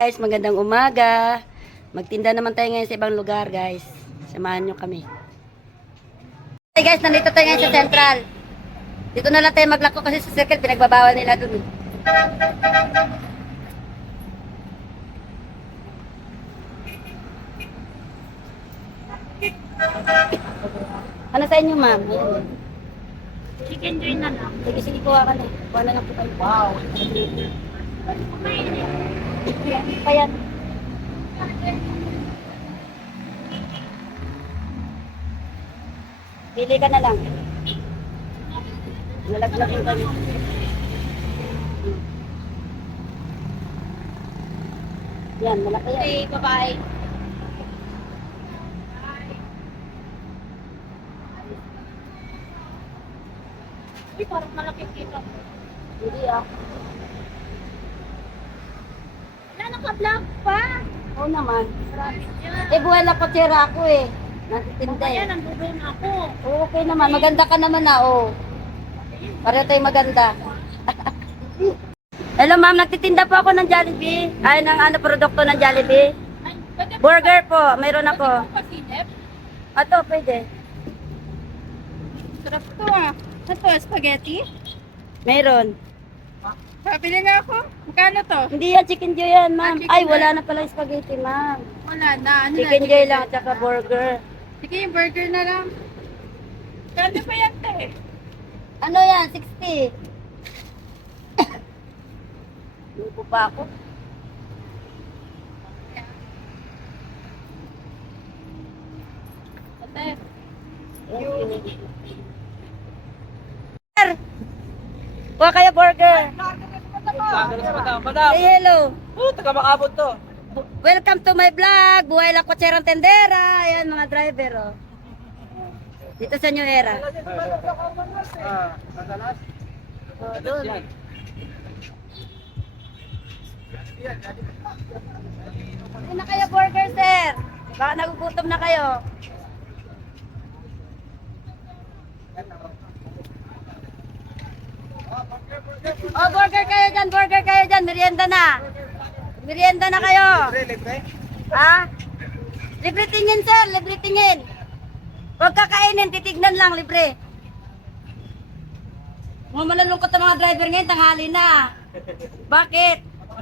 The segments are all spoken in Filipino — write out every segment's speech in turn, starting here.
Guys, magandang umaga. Magtinda naman tayo ngayon sa ibang lugar, guys. Samahan nyo kami. Hey guys, nandito tayo ngayon sa Central. Dito na lang tayo maglako kasi sa circle pinagbabawal nila dun. Ano sa inyo, ma'am? Ayan. Chicken joy na lang. Sige, sige, kuha ka na. Kuha na lang po kayo. Wow. Pa yan. Pili ka na lang. Nalaglag yung kanya. Yan, malaki yan. Okay, bye-bye. Uy, parang malaki kita. Hindi ah. Wala, naka-vlog pa. Oo naman. Marami yan. Eh, buhay lang kutsera ako eh. Natitinda Kaya eh. nandoon ako. Okay naman. Maganda ka naman na, oh. Pareho tayo maganda. Hello ma'am, nagtitinda po ako ng Jollibee. Ay, ng ano, produkto ng Jollibee. Ay, pwede ba Burger po, mayroon ako. pasilip? Ato, pwede. Sarap to ah. Ito, spaghetti? Mayroon. Pabili na ako. Magkano to? Hindi yan, chicken joy yan, ma'am. Chicken Ay, joy. wala na pala yung spaghetti, ma'am. Wala na. Ano Chicken na? joy lang, at saka burger. Sige, yung burger na lang. Kano pa yan, te? Ano yan, 60. Lupo pa ako. Ate, Sir, kuha kayo burger. Say hello. Taga Makabot to. Welcome to my vlog. Buhay lang kutserang tendera. Ayan mga driver, oh. Dito sa New Era. Madalas. Oh, doon. Hindi na kayo burger, sir. Baka nagugutom na kayo. Oh, burger kayo dyan. Merienda na. Merienda na kayo. Ha? Libre tingin, sir. Libre tingin. Huwag kakainin, titignan lang, libre. Mga malalungkot ang mga driver ngayon, tanghali na. Bakit?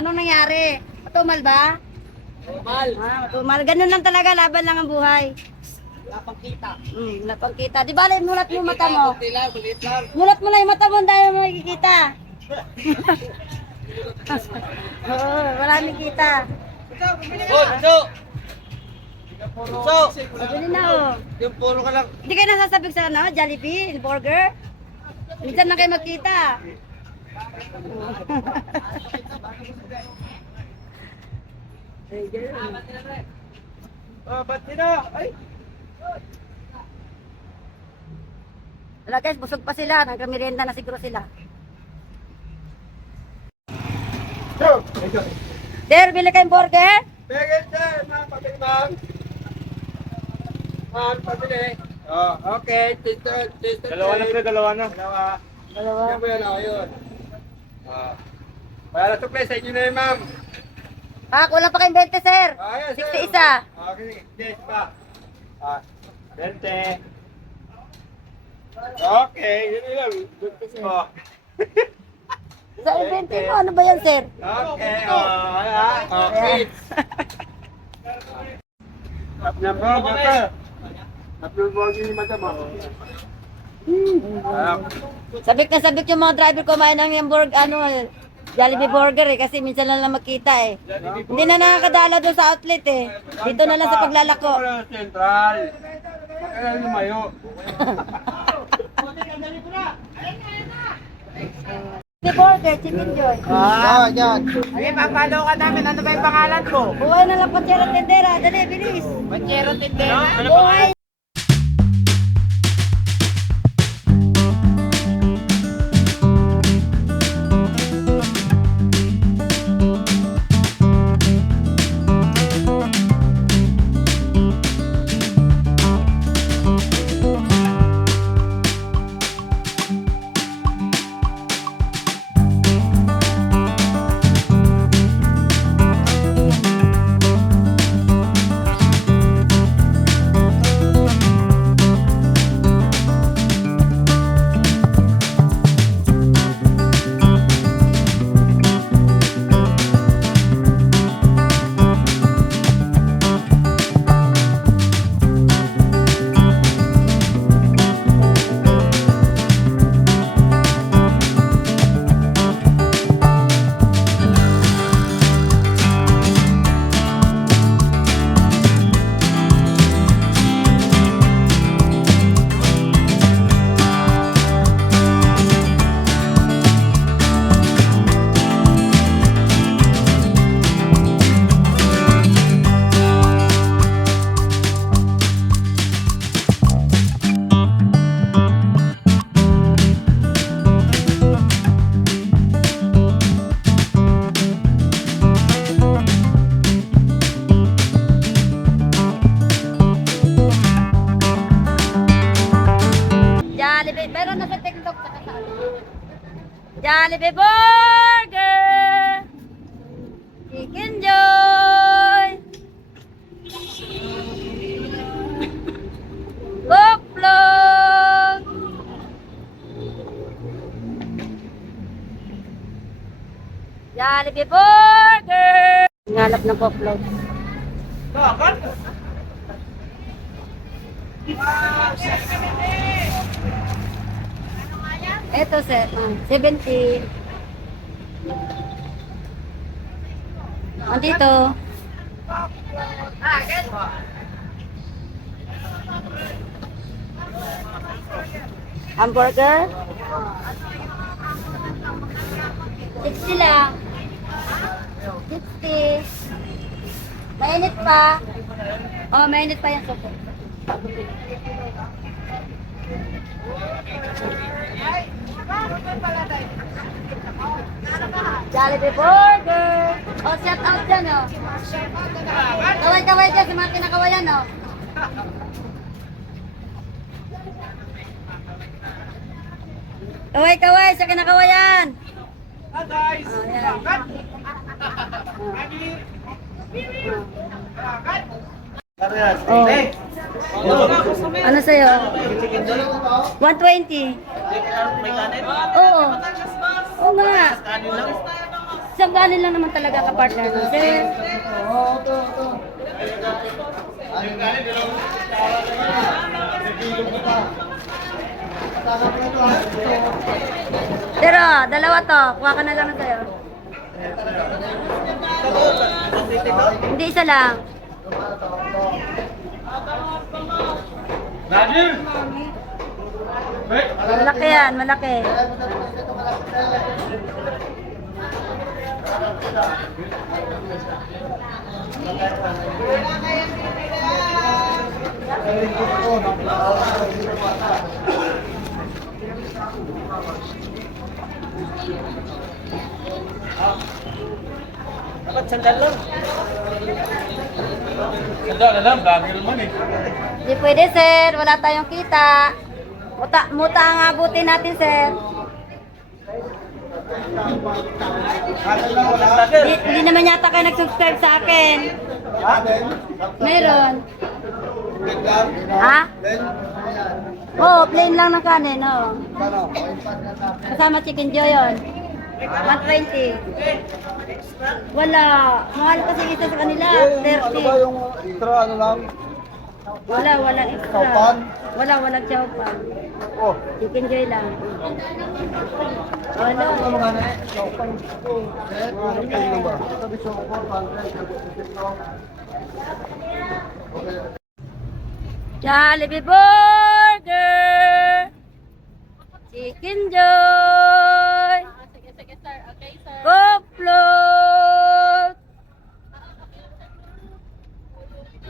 Anong nangyari? Matumal ba? Mal. Matumal. Ganun lang talaga, laban lang ang buhay. Lapang kita. Napangkita. Di ba, mulat mo mata mo? Kulit lang. Mulat mo lang yung mata mo, dahil mo makikita. Oo, maraming kita. So. So. Pabili na, oh. Yung puro ka lang. Hindi kayo nasasabik sa ano, Jollibee, burger? Minsan lang kayo magkita. Ba't na? Ay. Wala guys, busog pa sila. Nagkamerienda na siguro sila. Sir, bili kayong burger? Pagod sir, mga pabibang. Pabili. Oh, okay. Tito. Dalawa na. Dalawa. Dalawa. Yan mo yan ako yun. Para supply sa inyo na yun, ma'am. Kulang pa kayong 20, sir. Yes, sir. 60 isa. Okay, yes pa. 20. Okay, yun lang. Oh. Sa 20 mo, ano ba yan, sir? Okay, okay. Sabik na sabik yung mga driver kumain ng yung Jollibee burger eh, kasi minsan lang makita eh. Hindi na nakakadala doon sa outlet eh. Dito na lang sa paglalako. Central. Kaya lumayo. Jollibee burger, chicken joy. Yan. Ay, papalo ka namin. Ano ba yung pangalan mo? Buhay na lang kutsera tendera. Dali, bilis. Pachero Tindera. Buhay. Jollibee Burger! Chicken Joy! Coke Float! Jollibee Burger! Ngalap ng Coke Float. Ito, sir. 70. Andito. Hamburger. 60 lang. 60. Mainit pa. Oh, mainit pa yung suko. Jollibee Burger. Oh, shout out dyan, oh. Kaway-kaway dyan sa mga kinakawayan, oh. Kaway-kaway sa kinakawayan. Hi guys! Oh, yan. Oh. Ano sa'yo? 120. Oo. Oo nga. Isang ganin lang naman talaga ka-partner nun, sir. Pero, dalawa to. Kuha ka na lang sa'yo. Hindi, isa lang. Roger! Malaki yan, malaki. Dapat sandal lang. Sandal na lang, vlogger naman eh. Hindi pwede, sir. Wala tayong kita. Muta ang abutin natin, sir. Hindi naman yata kayo nag-subscribe sa akin. Meron. Ha? Oo, plain lang ng kanin, oo. Kasama chicken joy yun. 120. Wala. Mahal kasi isa sa kanila. 30. yung extra ano lang? Wala extra. Chowpan? Wala chowpan. Oh, Chicken joy lang. Wala. chowpan. Ano ba? Sabi siya ko, 400. Jollibee Burger! Chicken Joy! Coke Float!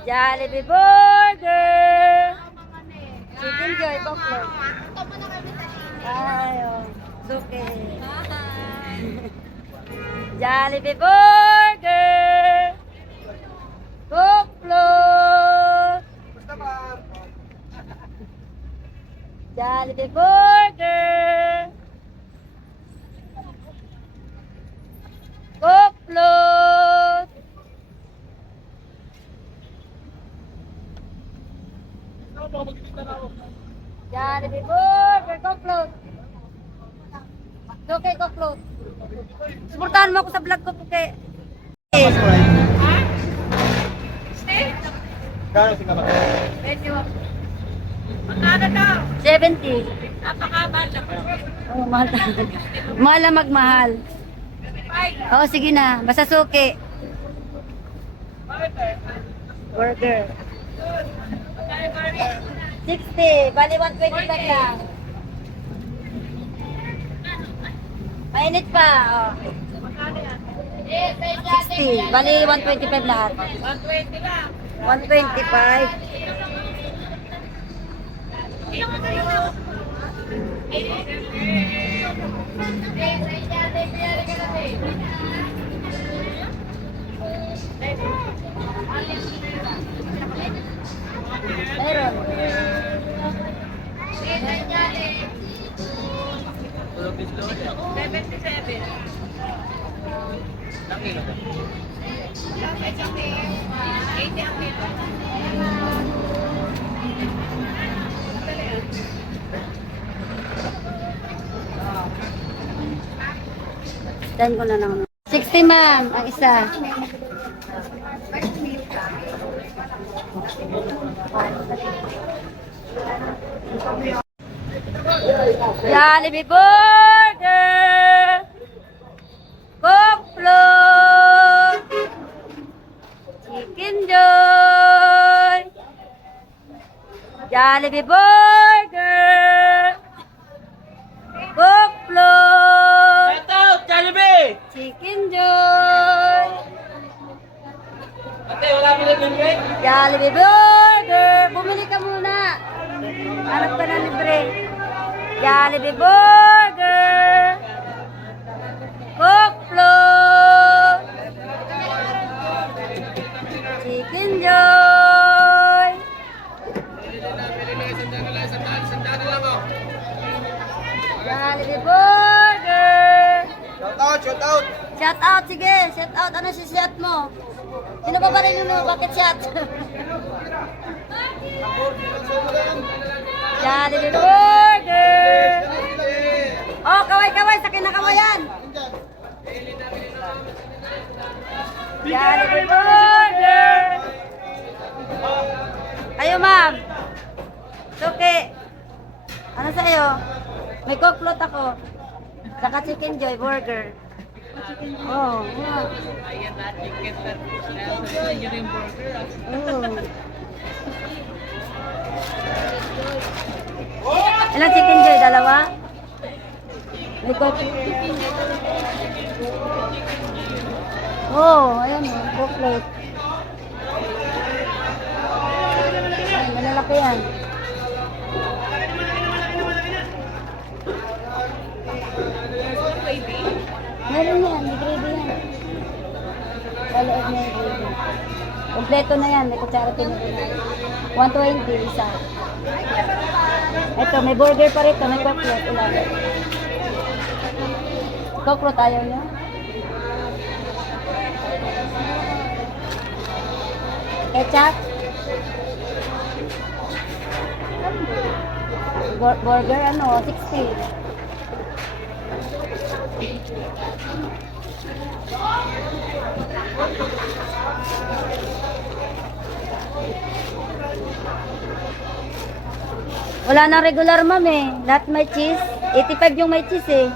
Jollibee Burger! Chicken Joy, Coke Float. Ayo, suke. Jollibee Burger! Coke Float! Jollibee Burger! Coke Float! Jollibee Burger! Coke Float! Okay, Coke Float. Suportahan mo ako sa vlog ko, Puke. Kaya si Kamat. Medyo. Magkano daw? 70. Napakabal lang. Oh, mahal talaga. Mahal na magmahal. Oo, sige na. Basta suki. Burger. 60. Bali 125 lang. Mainit pa. Oh. 60. Bali 125 lahat. 120 lang. 125. Meron. Dan ko na lang. 60 ma'am, ang isa. Jollibee Burger! Coke Chicken Joy! Jollibee Burger! Coke Shout out, Jollibee! Chicken Joy! Ate, wala mo na libre? Jollibee Burger! Bumili ka muna! Hanap ka na libre. Jollibee Burger! Coke Chicken Joy! Jollibee Burger! Shout out, shout out! Shout out, sige. Shout out. Ano si shout mo? Sino ba rin mo? Bakit shout? Jollibee Burger! Oh, kaway-kaway. Sa kinakawayan. Jollibee Burger! Kayo, ma'am. Suki. Ano sa iyo? May coke ako. Saka Chicken Joy Burger. Oh, yeah. Ayan na, chicken na. Yun yung burger. Ilang Chicken Joy? Dalawa? May coke. Oh, ayan o. Coke plate. Ay, malalaki yan. Meron yan, may gravy yan. Lalood na yung gravy. Kompleto na yan, may kutsara tinutulog. 120 isa. Ito, may burger pa rito, may cockroach. Ulan. Cockroach ayaw niya? Ketchup? Burger, ano, 60. Wala na regular, ma'am eh. Lahat may cheese. 85 yung may cheese eh.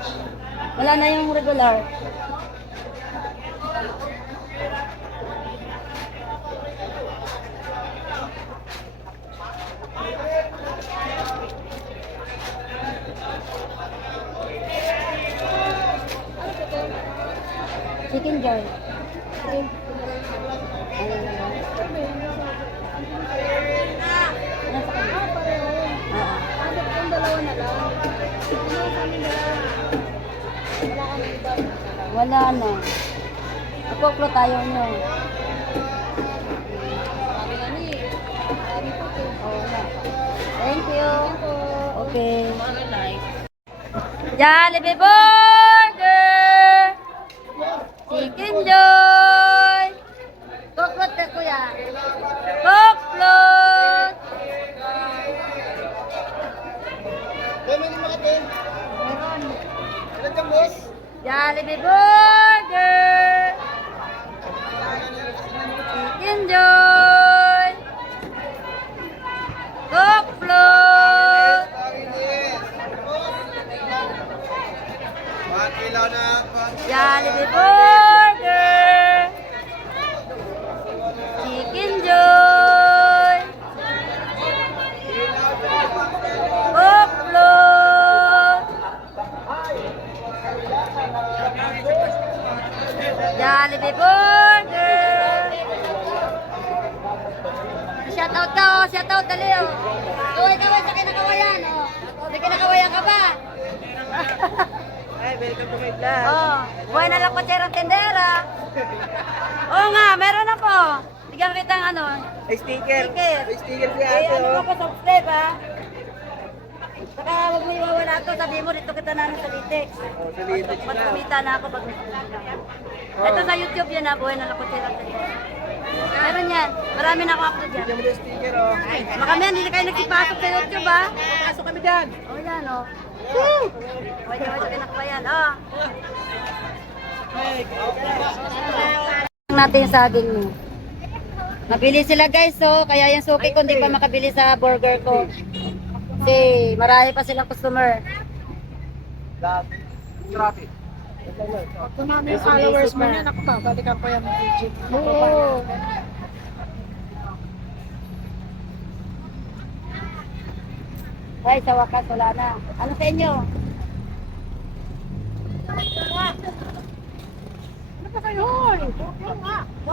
Wala na yung regular. Chicken Joy. Wala na. Nakoklo tayo nyo. Thank you. Okay. Jollibee Burger! Chicken Joy! Coklot ka, kuya. Coklot! Meron. Jollibee Burger! Chicken Joy! Coklot! Jollibee Burger! Chicken Joy! Coklot! Jollibee Burger! Shoutout ka, oh. Shoutout, dali, oh. Kaway-kaway sa kinakawayan, oh. May kinakawayan ka ba? Ay, welcome to my vlog. Oh, buhay na lang po sirang tendera. Oo nga, meron na po. Bigyan kitang ano. Ay, sticker. Sticker. Ay, sticker si Eh, ate, ano oh. mo ko subscribe, ha? Saka huwag mo iwawala to. Sabi mo, dito kita na sa Litex. Mas kumita na ako pag ito sa YouTube yan ha, buhay na lakotsera. Meron yan. Marami na ako upload yan. Bigyan mo yung sticker, oh. Baka may hindi na kayo nagsipasok sa YouTube ha. Pasok kami dyan. Oh yan oh. Woo! Wait, sa kinakbayan. Oh. Natin yung saging mo. Mabili sila guys, so kaya yung suki ko hindi pa makabili sa burger ko. Kasi marami pa silang customer. Traffic. Kung namin yung followers mo yan, ako ba, balikan ko yan ng page. Oo. Ay, sa wakas wala na. Ano sa inyo? Ano ba kayo?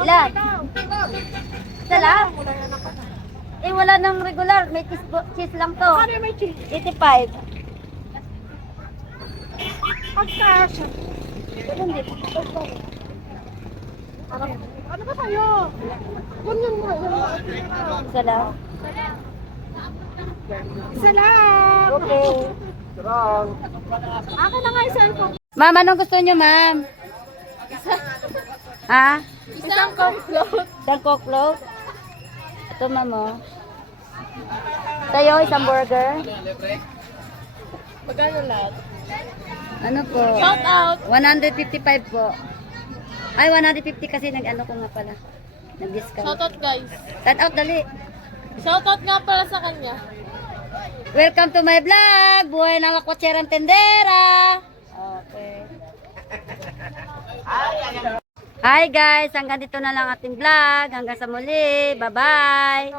Ilan? Isa lang? Eh, wala nang regular. May cheese lang to. Ano yung may cheese? 85. Pagkas. Ano ba kayo? Ganyan mo. Isa lang? Isa lang. Okay. Akin na nga yung cellphone. Ma'am, anong gusto nyo, ma'am? Ha? Isang complot. Isang coke float? Ito, ma'am, oh. Sa'yo, isang burger? Magkano lahat? Ano po? Shout out. 155 po. Ay, 150 kasi nag-ano ko nga pala. Nag-discount. Shoutout guys. Shout out, dali. Shoutout nga pala sa kanya. Welcome to my vlog! Buhay ng lakotserang tendera! Okay. Hi guys! Hanggang dito na lang ating vlog. Hanggang sa muli. Bye-bye!